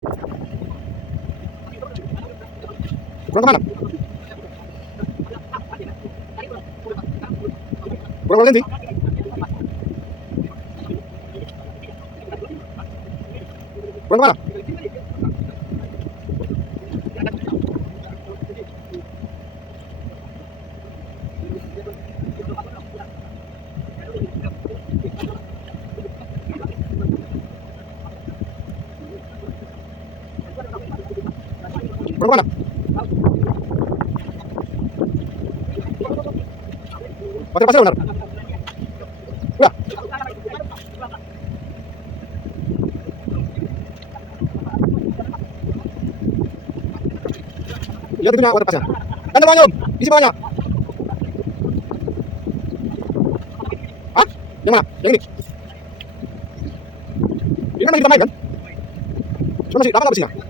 Kurang kemana? Kurang potensi. Kurang kemana? Kurang kemana? Baterai pasir benar. Udah. Lihat itunya baterai pasir. Kan semuanya om, isi bawahnya. Hah? Yang mana? Yang ini? Ini kan masih kita main kan? Cuma masih dapat nggak besinya?